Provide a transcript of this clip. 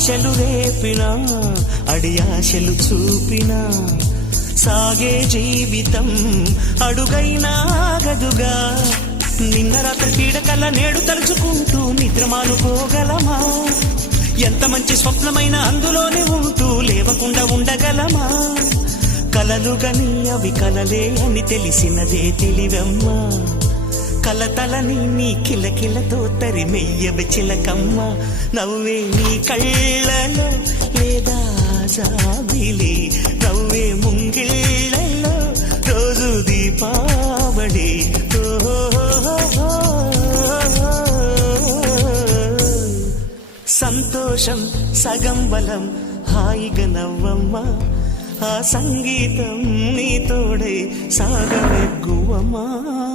ఆశలు రేపినా అడియాశలు చూపినా సాగే జీవితం అడుగైనా ఆగదుగా. నిన్న రాత్రి పీడకల నేడు తలుచుకుంటూ నిద్రమానుకోగలమా? ఎంత మంచి స్వప్నమైన అందులోనే ఉంటూ లేవకుండా ఉండగలమా? కలలుగని అవి కలలే అని తెలిసినదే తెలివమ్మా. కలతలని నీ కిలకిలతో తరిమెయ్యవి చిలకమ్మ. నవ్వే నీ కళ్ళలో లేదా జాబిలి, నవ్వే ముంగిళ్ళలో రోజు దీపావళి. సంతోషం సగం బలం, హాయిగా నవ్వమ్మా. ఆ సంగీతం నీ తోడే సాగమెగ్గువమ్మా.